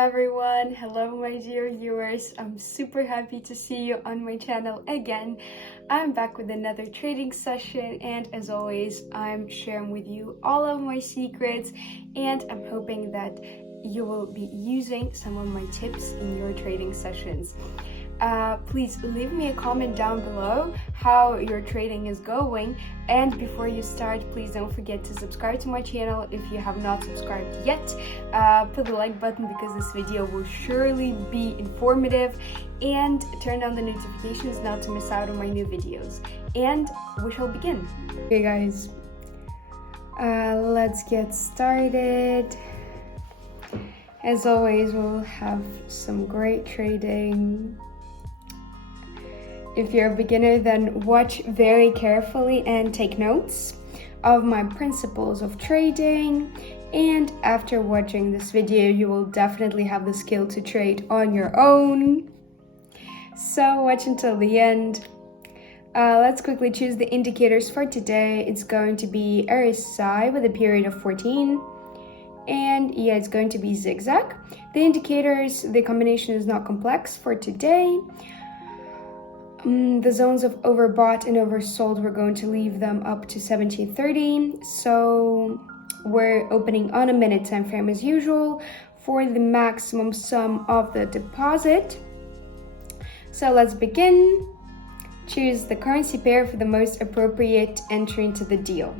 Everyone, hello my dear viewers. I'm super happy to see you on my channel again. I'm back with another trading session, and as always I'm sharing with you all of my secrets, and I'm hoping that you will be using some of my tips in your trading sessions. Please leave me a comment down below how your trading is going, and before you start, please don't forget to subscribe to my channel if you have not subscribed yet. Put the like button because this video will surely be informative, and turn on the notifications not to miss out on my new videos, and we shall begin. Okay guys, let's get started. As always, we'll have some great trading. If you're a beginner, then watch very carefully and take notes of my principles of trading, and after watching this video you will definitely have the skill to trade on your own. So watch until the end. Let's quickly choose the indicators for today. It's going to be RSI with a period of 14, and yeah, it's going to be zigzag. The indicators, the combination is not complex for today. The zones of overbought and oversold, we're going to leave them up to 1730. So we're opening on a minute time frame as usual for the maximum sum of the deposit. So let's begin. Choose the currency pair for the most appropriate entry into the deal.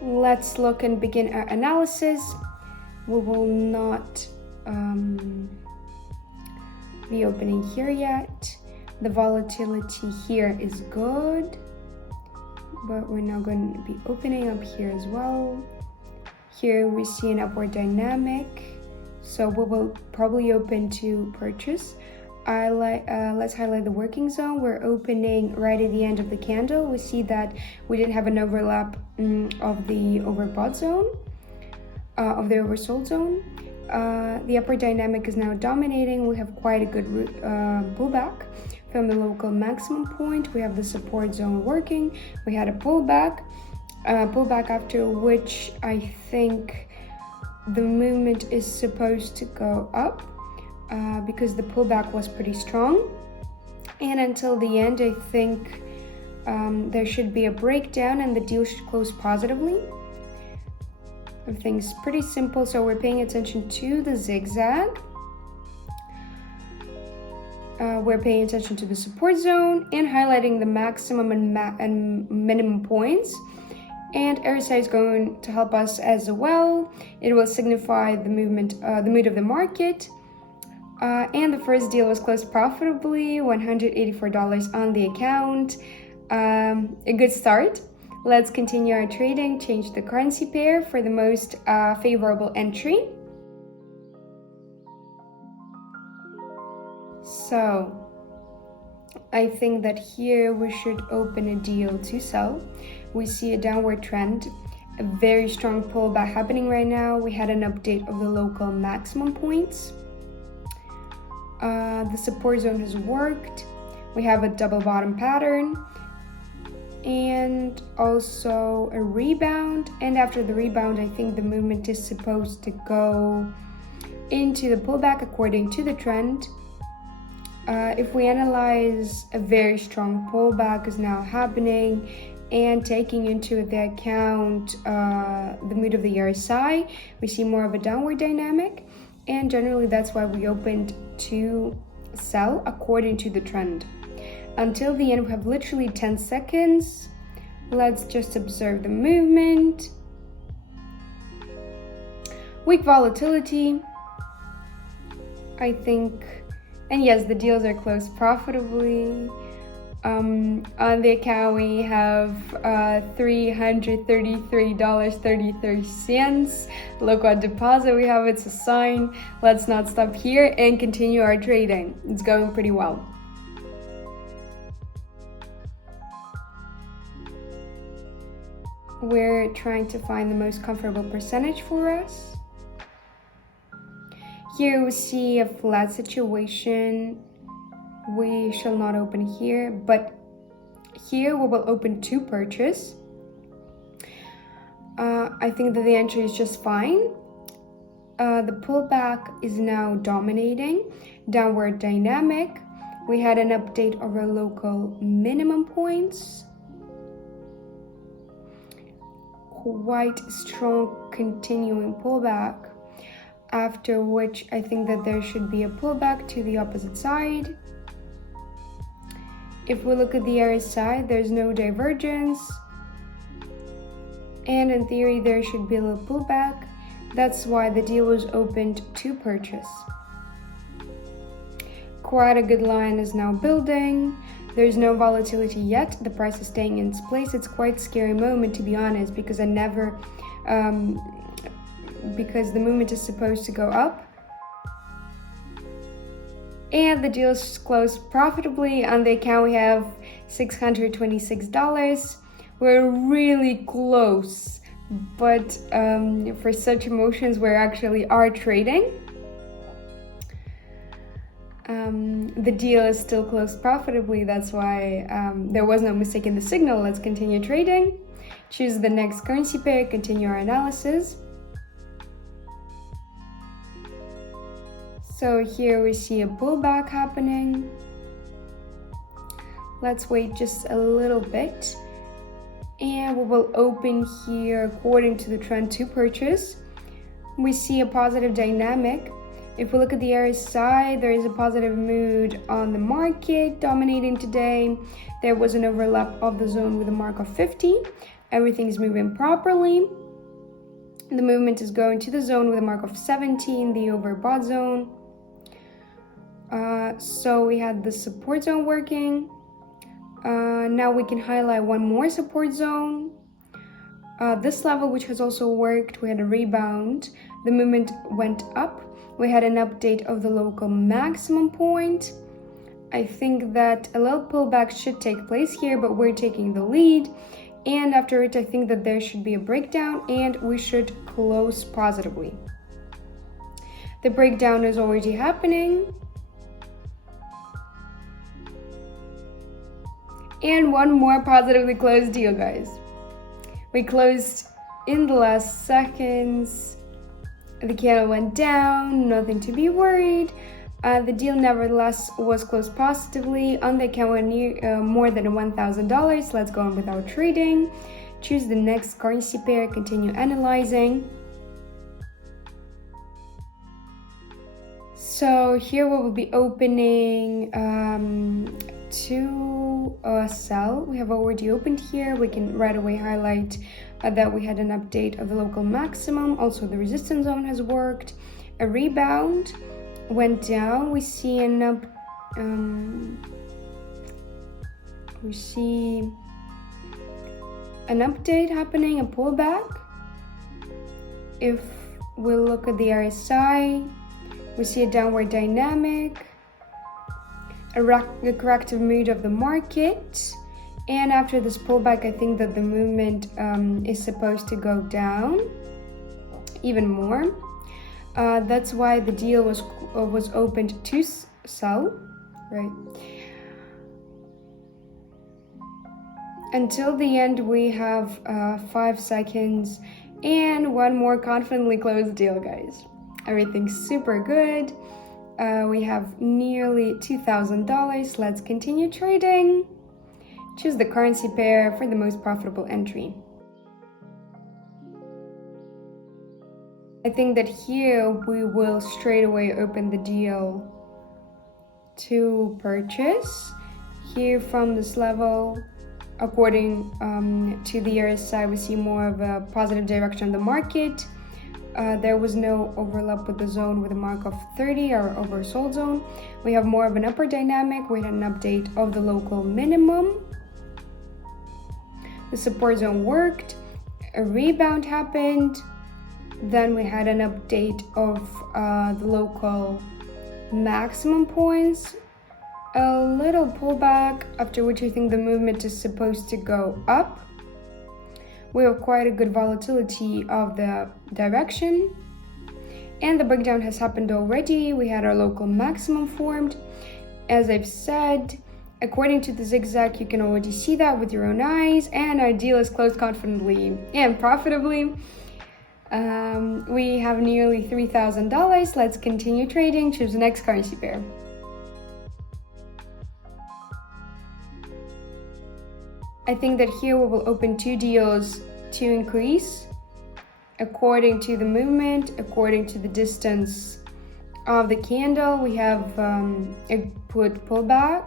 Let's look and begin our analysis. We will not be opening here yet. The volatility here is good, but we're now going to be opening up here as well. Here we see an upward dynamic, so we will probably open to purchase. Let's highlight the working zone. We're opening right at the end of the candle. We see that we didn't have an overlap of the overbought zone, of the oversold zone. The upward dynamic is now dominating. We have quite a good pullback from the local maximum point. We have the support zone working. We had a pullback after which I think the movement is supposed to go up because the pullback was pretty strong. And until the end, I think there should be a breakdown and the deal should close positively. Everything's pretty simple, so we're paying attention to the zigzag. We're paying attention to the support zone and highlighting the maximum and minimum points. And RSI is going to help us as well. It will signify the movement, the mood of the market. And the first deal was closed profitably, $184 on the account. A good start. Let's continue our trading. Change the currency pair for the most favorable entry. So I think that here we should open a deal to sell. We see a downward trend, a very strong pullback happening right now. We had an update of the local maximum points. The support zone has worked. We have a double bottom pattern and also a rebound, and after the rebound I think the movement is supposed to go into the pullback according to the trend. If we analyze, a very strong pullback is now happening, and taking into the account the mood of the RSI, we see more of a downward dynamic, and generally that's why we opened to sell according to the trend. Until the end, we have literally 10 seconds. Let's just observe the movement. Weak volatility, I think, and yes, the deals are closed profitably. On the account we have $333.33. Look what deposit we have, it's a sign. Let's not stop here and continue our trading. It's going pretty well. We're trying to find the most comfortable percentage for us. Here we see a flat situation. We shall not open here, but here we will open to purchase. I think that the entry is just fine. The pullback is now dominating. Downward dynamic. We had an update of our local minimum points. Quite strong continuing pullback, after which I think that there should be a pullback to the opposite side. If we look at the RSI, there's no divergence, and in theory there should be a little pullback. That's why the deal was opened to purchase. Quite a good line is now building. There's no volatility yet. The price is staying in its place. It's quite a scary moment, to be honest, because because the movement is supposed to go up. And the deal is closed profitably. On the account, we have $626. We're really close, but for such emotions, we actually are trading. The deal is still closed profitably. That's why there was no mistake in the signal. Let's continue trading. Choose the next currency pair, continue our analysis. So here we see a pullback happening. Let's wait just a little bit. And we will open here according to the trend to purchase. We see a positive dynamic. If we look at the RSI, there is a positive mood on the market dominating today. There was an overlap of the zone with a mark of 50. Everything's moving properly. The movement is going to the zone with a mark of 17, the overbought zone. So we had the support zone working. Now we can highlight one more support zone. This level, which has also worked, we had a rebound. The movement went up. We had an update of the local maximum point. I think that a little pullback should take place here, but we're taking the lead. And after it, I think that there should be a breakdown and we should close positively. The breakdown is already happening. And one more positively closed deal, guys. We closed in the last seconds. The candle went down, nothing to be worried. The deal nevertheless was closed positively. On the account more than $1,000. Let's go on with our trading. Choose the next currency pair, continue analyzing. So here we will be opening to sell. We have already opened here. We can right away highlight that we had an update of the local maximum. Also the resistance zone has worked. A rebound went down. We see an update happening, a pullback. If we look at the RSI, we see a downward dynamic, a corrective mood of the market. And after this pullback, I think that the movement is supposed to go down even more. That's why the deal was opened to sell, right? Until the end, we have 5 seconds and one more confidently closed deal, guys. Everything's super good. We have nearly $2,000. Let's continue trading. Choose the currency pair for the most profitable entry. I think that here we will straight away open the deal to purchase. Here from this level, according to the RSI, we see more of a positive direction on the market. There was no overlap with the zone with a mark of 30, our oversold zone. We have more of an upper dynamic. We had an update of the local minimum. The support zone worked. A rebound happened. Then we had an update of the local maximum points. A little pullback, after which I think the movement is supposed to go up. We have quite a good volatility of the direction. And the breakdown has happened already. We had our local maximum formed. As I've said, According to the zigzag, you can already see that with your own eyes, and our deal is closed confidently and profitably. We have nearly $3,000. Let's continue trading. Choose the next currency pair. I think that here we will open 2 deals to increase according to the movement, according to the distance of the candle. We have a good pullback.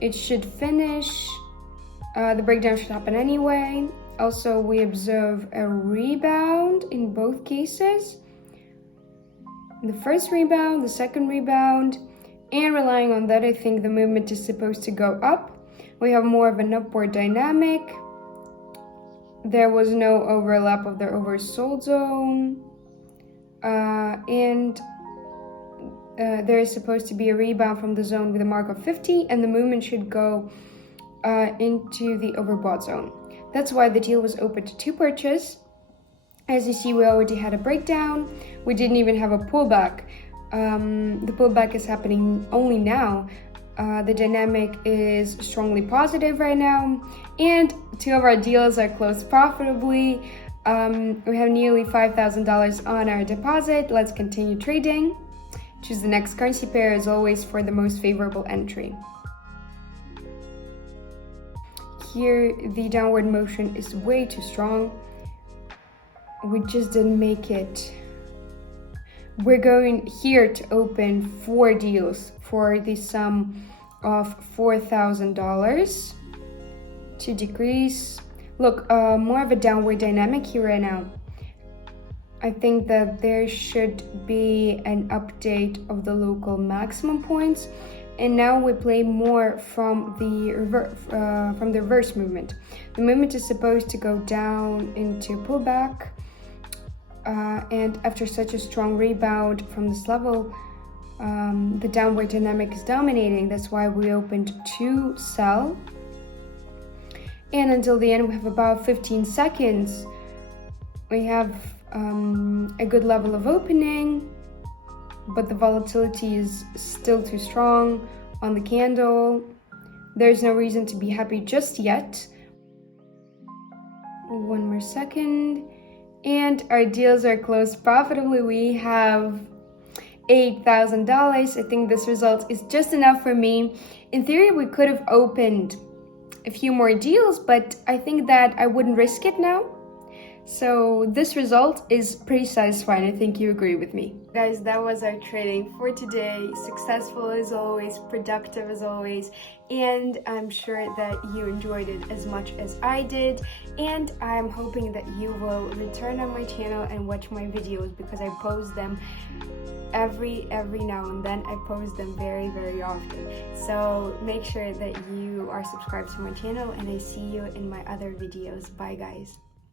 It should finish. The breakdown should happen anyway. Also, we observe a rebound in both cases. The first rebound, the second rebound, and relying on that, I think the movement is supposed to go up. We have more of an upward dynamic. There was no overlap of the oversold zone. And there is supposed to be a rebound from the zone with a mark of 50, and the movement should go into the overbought zone. That's why the deal was open to purchase. As you see, we already had a breakdown. We didn't even have a pullback. The pullback is happening only now. The dynamic is strongly positive right now, and 2 of our deals are closed profitably. We have nearly $5,000 on our deposit. Let's continue trading. Choose the next currency pair as always for the most favorable entry. Here, the downward motion is way too strong. We just didn't make it. We're going here to open 4 deals for the sum of $4,000 to decrease. Look, more of a downward dynamic here right now. I think that there should be an update of the local maximum points, and now we play more from the reverse movement. The movement is supposed to go down into pullback, and after such a strong rebound from this level, the downward dynamic is dominating. That's why we opened to sell. And until the end, we have about 15 seconds. We have a good level of opening, but the volatility is still too strong on the candle. There's no reason to be happy just yet. 1 more second. And our deals are closed profitably. We have $8,000. I think this result is just enough for me. In theory, we could have opened a few more deals, but I think that I wouldn't risk it now. So this result is pretty satisfying. I think you agree with me. Guys, that was our trading for today. Successful as always, productive as always, and I'm sure that you enjoyed it as much as I did, and I'm hoping that you will return on my channel and watch my videos, because I post them every now and then. I post them very often, so make sure that you are subscribed to my channel, and I see you in my other videos. Bye guys.